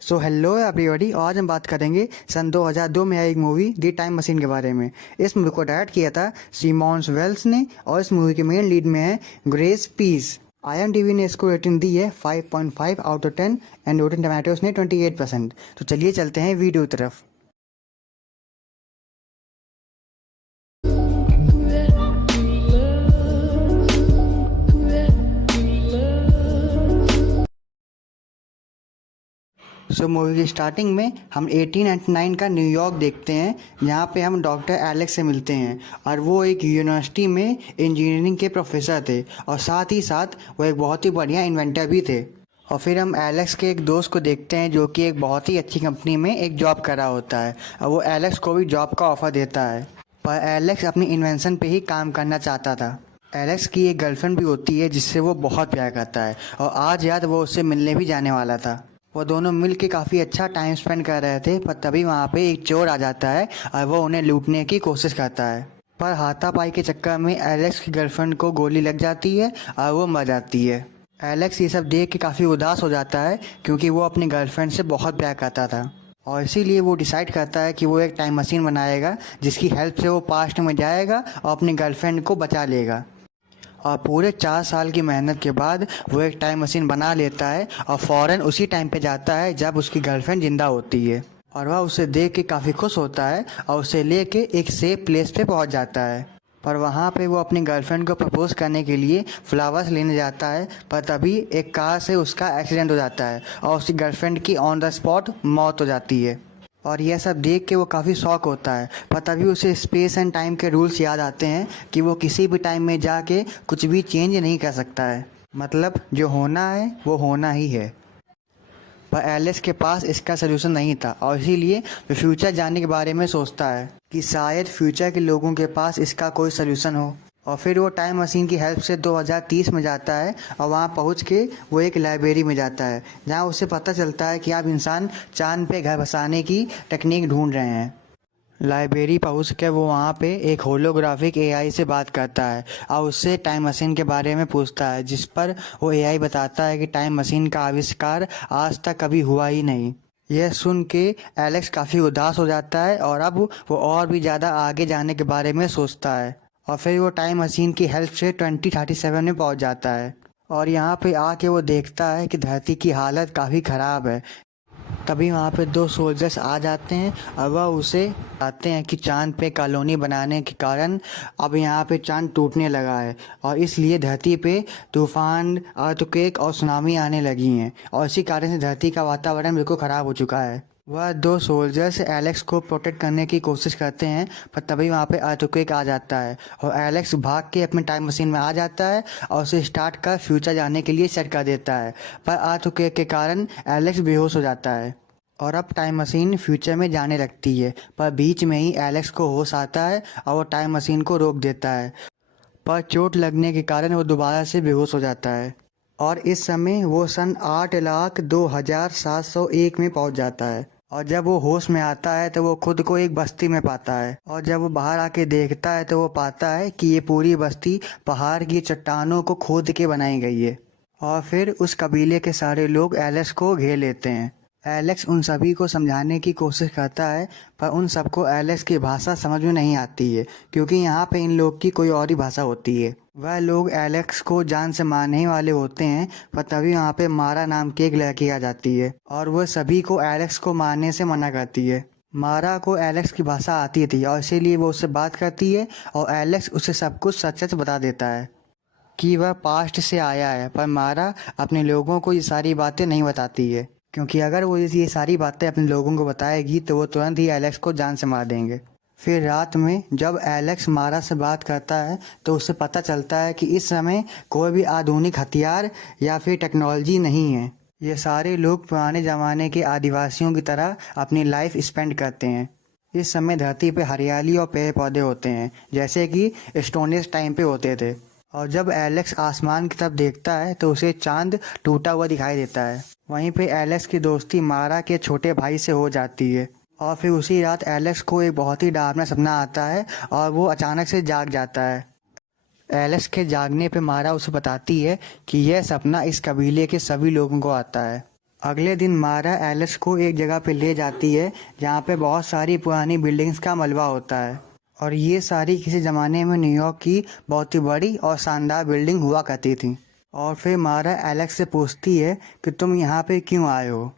So hello everybody. आज हम बात करेंगे सन 2002 में आई एक मूवी द टाइम मशीन के बारे में। इस मूवी को डायरेक्ट किया था सिमोन वेल्स ने और इस मूवी के मेन लीड में है ग्रेस पीस। IMDb ने इसको रेटिंग दी है 5.5 out of 10 and Rotten tomatoes ने 28%। तो चलिए चलते हैं वीडियो की तरफ। मूवी की स्टार्टिंग में हम 1899 का न्यूयॉर्क देखते हैं, जहाँ पे हम डॉक्टर एलेक्स से मिलते हैं और वो एक यूनिवर्सिटी में इंजीनियरिंग के प्रोफेसर थे और साथ ही साथ वो एक बहुत ही बढ़िया इन्वेंटर भी थे। और फिर हम एलेक्स के एक दोस्त को देखते हैं जो कि एक बहुत ही अच्छी कंपनी में एक जॉब कर रहा होता है और वो एलेक्स को भी जॉब का ऑफ़र देता है, पर एलेक्स अपनी इन्वेंशन पे ही काम करना चाहता था। एलेक्स की एक गर्लफ्रेंड भी होती है जिससे वो बहुत प्यार करता है और आज याद वो उससे मिलने भी जाने वाला था। वो दोनों मिल के काफ़ी अच्छा टाइम स्पेंड कर रहे थे, पर तभी वहाँ पे एक चोर आ जाता है और वो उन्हें लूटने की कोशिश करता है। पर हाथापाई के चक्कर में एलेक्स की गर्लफ्रेंड को गोली लग जाती है और वो मर जाती है। एलेक्स ये सब देख के काफ़ी उदास हो जाता है क्योंकि वो अपनी गर्लफ्रेंड से बहुत प्यार करता था और इसीलिए वो डिसाइड करता है कि वो एक टाइम मशीन बनाएगा जिसकी हेल्प से वो पास्ट में जाएगा और अपनी गर्लफ्रेंड को बचा लेगा। और पूरे 4 साल की मेहनत के बाद वो एक टाइम मशीन बना लेता है और फ़ौरन उसी टाइम पे जाता है जब उसकी गर्लफ्रेंड ज़िंदा होती है और वह उसे देख के काफ़ी खुश होता है और उसे लेके एक सेफ प्लेस पे पहुंच जाता है। पर वहाँ पे वो अपनी गर्लफ्रेंड को प्रपोज करने के लिए फ्लावर्स लेने जाता है, पर तभी एक कार से उसका एक्सीडेंट हो जाता है और उसकी गर्लफ्रेंड की ऑन द स्पॉट मौत हो जाती है। और यह सब देख के वो काफ़ी शॉक होता है, पर तभी उसे स्पेस एंड टाइम के रूल्स याद आते हैं कि वो किसी भी टाइम में जाके कुछ भी चेंज नहीं कर सकता है। मतलब जो होना है वो होना ही है। पर एलिस के पास इसका सलूशन नहीं था और इसीलिए वो फ्यूचर जाने के बारे में सोचता है कि शायद फ्यूचर के लोगों के पास इसका कोई सलूशन हो। और फिर वो टाइम मशीन की हेल्प से 2030 में जाता है और वहाँ पहुँच के वो एक लाइब्रेरी में जाता है जहाँ उसे पता चलता है कि अब इंसान चांद पे घर बसाने की टेक्निक ढूंढ रहे हैं। लाइब्रेरी पहुँच के वो वहाँ पे एक होलोग्राफिक AI से बात करता है और उससे टाइम मशीन के बारे में पूछता है, जिस पर वो AI बताता है कि टाइम मशीन का आविष्कार आज तक कभी हुआ ही नहीं। यह सुन के एलेक्स काफ़ी उदास हो जाता है और अब वो और भी ज़्यादा आगे जाने के बारे में सोचता है और फिर वो टाइम मशीन की हेल्प से 2037 में पहुंच जाता है और यहाँ पे आके वो देखता है कि धरती की हालत काफ़ी ख़राब है। तभी वहाँ पे 2 सोल्जर्स आ जाते हैं और वह उसे बताते हैं कि चांद पे कॉलोनी बनाने के कारण अब यहाँ पे चांद टूटने लगा है और इसलिए धरती पे तूफान, अर्थक्वेक और सुनामी आने लगी हैं और इसी कारण से धरती का वातावरण बिल्कुल ख़राब हो चुका है। वह 2 सोल्जर्स एलेक्स को प्रोटेक्ट करने की कोशिश करते हैं, पर तभी वहाँ पे अर्थक्वेक आ जाता है और एलेक्स भाग के अपने टाइम मशीन में आ जाता है और उसे स्टार्ट कर फ्यूचर जाने के लिए सेट कर देता है। पर अर्थक्वेक के कारण एलेक्स बेहोश हो जाता है और अब टाइम मशीन फ्यूचर में जाने लगती है, पर बीच में ही एलेक्स को होश आता है और वो टाइम मशीन को रोक देता है, पर चोट लगने के कारण वो दोबारा से बेहोश हो जाता है। और इस समय वो सन 8,02,701 में पहुंच जाता है और जब वो होश में आता है तो वो खुद को एक बस्ती में पाता है और जब वो बाहर आके देखता है तो वो पाता है कि ये पूरी बस्ती पहाड़ की चट्टानों को खोद के बनाई गई है। और फिर उस कबीले के सारे लोग एलेक्स को घेर लेते हैं। एलेक्स उन सभी को समझाने की कोशिश करता है, पर उन सबको एलेक्स की भाषा समझ में नहीं आती है क्योंकि यहाँ पे इन लोग की कोई और ही भाषा होती है। वह लोग एलेक्स को जान से मारने ही वाले होते हैं, पर तभी वहाँ पे मारा नाम की एक लड़की आ जाती है और वह सभी को एलेक्स को मारने से मना करती है। मारा को एलेक्स की भाषा आती थी और इसीलिए वो उससे बात करती है और एलेक्स उसे सब कुछ सच सच बता देता है कि वह पास्ट से आया है। पर मारा अपने लोगों को ये सारी बातें नहीं बताती है क्योंकि अगर वो ये सारी बातें अपने लोगों को बताएगी तो वो तुरंत ही एलेक्स को जान से मार देंगे। फिर रात में जब एलेक्स मारा से बात करता है तो उसे पता चलता है कि इस समय कोई भी आधुनिक हथियार या फिर टेक्नोलॉजी नहीं है। ये सारे लोग पुराने ज़माने के आदिवासियों की तरह अपनी लाइफ स्पेंड करते हैं। इस समय धरती पे हरियाली और पेड़ पौधे होते हैं जैसे कि स्टोन एज टाइम पे होते थे। और जब एलेक्स आसमान की तरफ देखता है तो उसे चांद टूटा हुआ दिखाई देता है। वहीं पे एलेक्स की दोस्ती मारा के छोटे भाई से हो जाती है और फिर उसी रात एलेक्स को एक बहुत ही डरावना सपना आता है और वो अचानक से जाग जाता है। एलेक्स के जागने पे मारा उसे बताती है कि यह सपना इस कबीले के सभी लोगों को आता है अगले दिन मारा एलिस को एक जगह पे ले जाती है जहाँ पे बहुत सारी पुरानी बिल्डिंग्स का मलबा होता है और ये सारी किसी ज़माने में न्यूयॉर्क की बहुत ही बड़ी और शानदार बिल्डिंग हुआ करती थी। और फिर मारा एलेक्स से पूछती है कि तुम यहाँ पे क्यों आए हो,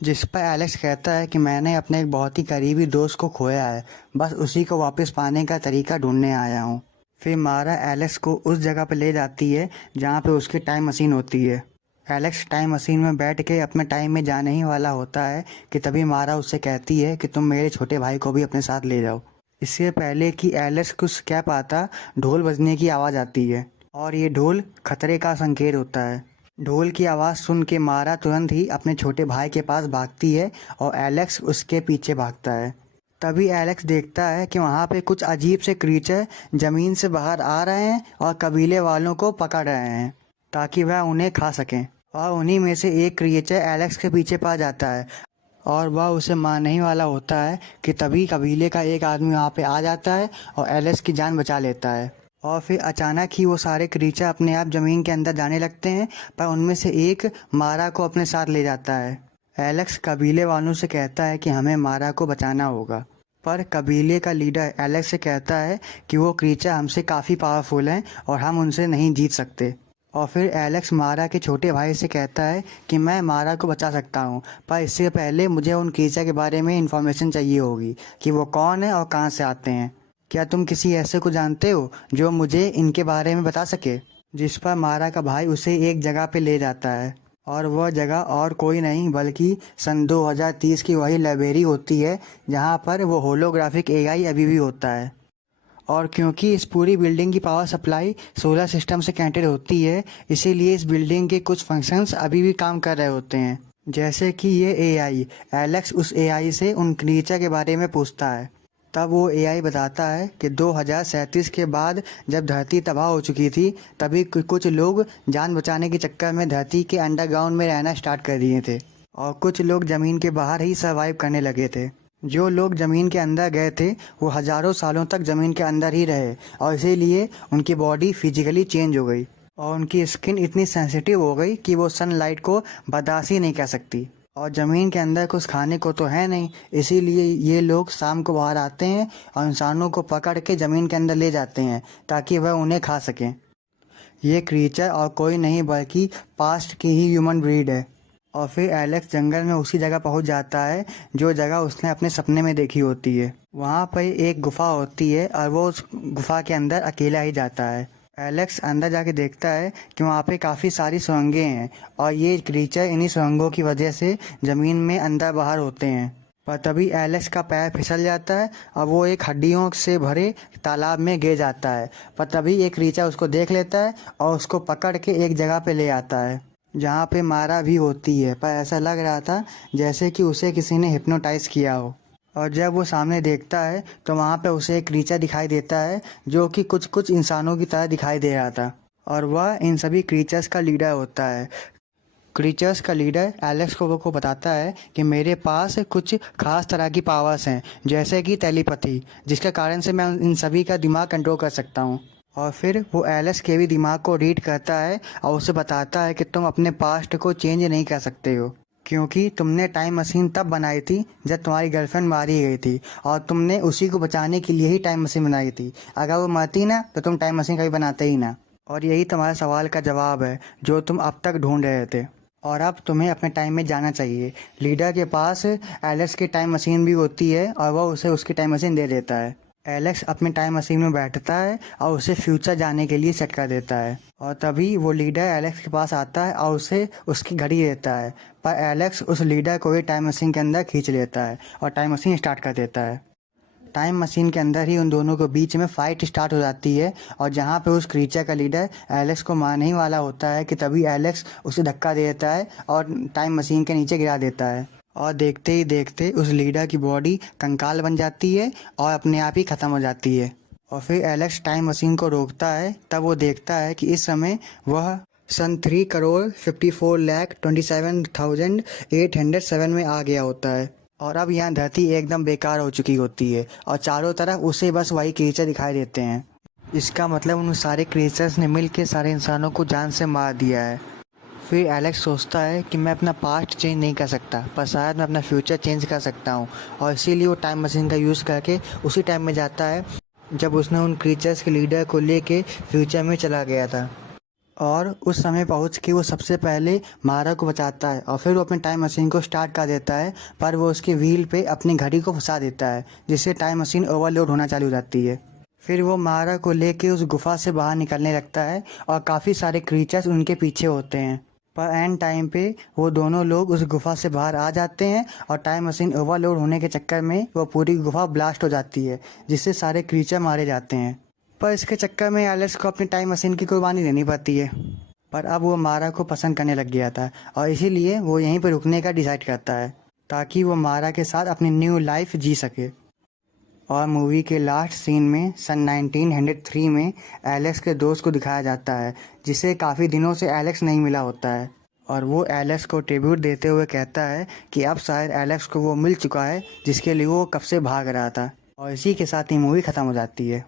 जिस पर एलेक्स कहता है कि मैंने अपने एक बहुत ही करीबी दोस्त को खोया है, बस उसी को वापस पाने का तरीका ढूंढने आया हूँ। फिर मारा एलेक्स को उस जगह पे ले जाती है जहाँ पे उसकी टाइम मशीन होती है। एलेक्स टाइम मशीन में बैठ के अपने टाइम में जाने ही वाला होता है कि तभी मारा उससे कहती है कि तुम मेरे छोटे भाई को भी अपने साथ ले जाओ। इससे पहले कि एलेक्स कुछ कह पाता, ढोल बजने की आवाज़ आती है और ये ढोल खतरे का संकेत होता है। ढोल की आवाज़ सुन के मारा तुरंत ही अपने छोटे भाई के पास भागती है और एलेक्स उसके पीछे भागता है। तभी एलेक्स देखता है कि वहाँ पे कुछ अजीब से क्रीचर ज़मीन से बाहर आ रहे हैं और कबीले वालों को पकड़ रहे हैं ताकि वह उन्हें खा सकें। और उन्हीं में से एक क्रिएचर एलेक्स के पीछे पा जाता है और वह उसे मारने ही वाला होता है कि तभी कबीले का एक आदमी वहाँ पे आ जाता है और एलेक्स की जान बचा लेता है। और फिर अचानक ही वो सारे क्रीचर अपने आप ज़मीन के अंदर जाने लगते हैं, पर उनमें से एक मारा को अपने साथ ले जाता है। एलेक्स कबीले वालों से कहता है कि हमें मारा को बचाना होगा, पर कबीले का लीडर एलेक्स से कहता है कि वो क्रीचर हमसे काफ़ी पावरफुल हैं और हम उनसे नहीं जीत सकते। और फिर एलेक्स मारा के छोटे भाई से कहता है कि मैं मारा को बचा सकता हूँ, पर इससे पहले मुझे उन क्रीचर के बारे में इन्फॉर्मेशन चाहिए होगी कि वो कौन है और कहाँ से आते हैं। क्या तुम किसी ऐसे को जानते हो जो मुझे इनके बारे में बता सके? जिस पर मारा का भाई उसे एक जगह पे ले जाता है और वह जगह और कोई नहीं बल्कि सन 2030 की वही लाइब्रेरी होती है जहाँ पर वो होलोग्राफिक एआई अभी भी होता है। और क्योंकि इस पूरी बिल्डिंग की पावर सप्लाई सोलर सिस्टम से कनेक्टेड होती है, इसीलिए इस बिल्डिंग के कुछ फंक्शंस अभी भी काम कर रहे होते हैं। जैसे कि ये एआई, एलेक्स उस एआई से उन क्रीचर के बारे में पूछता है। तब वो एआई बताता है कि 2037 के बाद जब धरती तबाह हो चुकी थी, तभी कुछ लोग जान बचाने के चक्कर में धरती के अंडरग्राउंड में रहना स्टार्ट कर दिए थे और कुछ लोग ज़मीन के बाहर ही सर्वाइव करने लगे थे। जो लोग ज़मीन के अंदर गए थे वो हज़ारों सालों तक ज़मीन के अंदर ही रहे और इसीलिए उनकी बॉडी फिजिकली चेंज हो गई और उनकी स्किन इतनी सेंसिटिव हो गई कि वो सनलाइट को बर्दाश्त ही नहीं कर सकती। और ज़मीन के अंदर कुछ खाने को तो है नहीं, इसीलिए ये लोग शाम को बाहर आते हैं और इंसानों को पकड़ के ज़मीन के अंदर ले जाते हैं ताकि वह उन्हें खा सकें। ये क्रीचर और कोई नहीं बल्कि पास्ट की ही ह्यूमन ब्रीड है। और फिर एलेक्स जंगल में उसी जगह पहुंच जाता है जो जगह उसने अपने सपने में देखी होती है। वहाँ पर एक गुफा होती है और वो उस गुफा के अंदर अकेला ही जाता है। एलेक्स अंदर जाके देखता है कि वहाँ पे काफ़ी सारी सुरंगें हैं और ये क्रीचर इन्हीं सुरंगों की वजह से ज़मीन में अंदर बाहर होते हैं। पर तभी एलेक्स का पैर फिसल जाता है और वो एक हड्डियों से भरे तालाब में गिर जाता है। पर तभी एक क्रीचर उसको देख लेता है और उसको पकड़ के एक जगह पे ले आता है जहाँ पे मारा भी होती है, पर ऐसा लग रहा था जैसे कि उसे किसी ने हिप्नोटाइज किया हो। और जब वो सामने देखता है तो वहाँ पे उसे एक क्रीचर दिखाई देता है जो कि कुछ कुछ इंसानों की तरह दिखाई दे रहा था और वह इन सभी क्रीचर्स का लीडर होता है। क्रीचर्स का लीडर एलेक्स को बताता है कि मेरे पास कुछ खास तरह की पावर्स हैं, जैसे कि टेलीपैथी, जिसके कारण से मैं इन सभी का दिमाग कंट्रोल कर सकता हूँ। और फिर वो एलेक्स के भी दिमाग को रीड करता है और उसे बताता है कि तुम अपने पास्ट को चेंज नहीं कर सकते हो, क्योंकि तुमने टाइम मशीन तब बनाई थी जब तुम्हारी गर्लफ्रेंड मारी गई थी और तुमने उसी को बचाने के लिए ही टाइम मशीन बनाई थी। अगर वो मरती ना तो तुम टाइम मशीन कभी बनाते ही ना। और यही तुम्हारे सवाल का जवाब है जो तुम अब तक ढूंढ रहे थे। और अब तुम्हें अपने टाइम में जाना चाहिए। लीडर के पास एलेक्स की टाइम मशीन भी होती है और वह उसे उसकी टाइम मशीन दे देता है। एलेक्स अपने टाइम मशीन में बैठता है और उसे फ्यूचर जाने के लिए सेट कर देता है और तभी वो लीडर एलेक्स के पास आता है और उसे उसकी घड़ी देता है। पर एलेक्स उस लीडर को भी टाइम मशीन के अंदर खींच लेता है और टाइम मशीन स्टार्ट कर देता है। टाइम मशीन के अंदर ही उन दोनों के बीच में फाइट स्टार्ट हो जाती है और जहाँ पे उस क्रीचर का लीडर एलेक्स को मारने ही वाला होता है कि तभी एलेक्स उसे धक्का दे देता है और टाइम मशीन के नीचे गिरा देता है। और देखते ही देखते उस लीडर की बॉडी कंकाल बन जाती है और अपने आप ही ख़त्म हो जाती है। और फिर एलेक्स टाइम मशीन को रोकता है। तब वो देखता है कि इस समय वह सन 3,54,27,807 में आ गया होता है और अब यहाँ धरती एकदम बेकार हो चुकी होती है और चारों तरफ उसे बस वही क्रीचर दिखाई देते हैं। इसका मतलब उन सारे क्रीचर्स ने मिल के सारे इंसानों को जान से मार दिया है। फिर एलेक्स सोचता है कि मैं अपना पास्ट चेंज नहीं कर सकता, पर शायद मैं अपना फ्यूचर चेंज कर सकता हूँ, और इसीलिए वो टाइम मशीन का यूज़ करके उसी टाइम में जाता है जब उसने उन क्रीचर्स के लीडर को लेके फ्यूचर में चला गया था। और उस समय पहुंच के वो सबसे पहले मारा को बचाता है और फिर वो अपने टाइम मशीन को स्टार्ट कर देता है, पर वो उसके व्हील पे अपनी घड़ी को फंसा देता है, जिससे टाइम मशीन ओवरलोड होना चालू हो जाती है। फिर वो मारा को लेके उस गुफा से बाहर निकलने लगता है और काफ़ी सारे क्रीचर्स उनके पीछे होते हैं, पर एंड टाइम पे वो दोनों लोग उस गुफा से बाहर आ जाते हैं और टाइम मशीन ओवरलोड होने के चक्कर में वो पूरी गुफा ब्लास्ट हो जाती है, जिससे सारे क्रीचर मारे जाते हैं। पर इसके चक्कर में एलेक्स को अपनी टाइम मशीन की कुर्बानी देनी पड़ती है। पर अब वो मारा को पसंद करने लग गया था और इसीलिए वो यहीं पर रुकने का डिसाइड करता है, ताकि वो मारा के साथ अपनी न्यू लाइफ जी सके। और मूवी के लास्ट सीन में सन 1903 में एलेक्स के दोस्त को दिखाया जाता है, जिसे काफ़ी दिनों से एलेक्स नहीं मिला होता है, और वो एलेक्स को ट्रिब्यूट देते हुए कहता है कि अब शायद एलेक्स को वो मिल चुका है जिसके लिए वो कब से भाग रहा था। और इसी के साथ ही मूवी ख़त्म हो जाती है।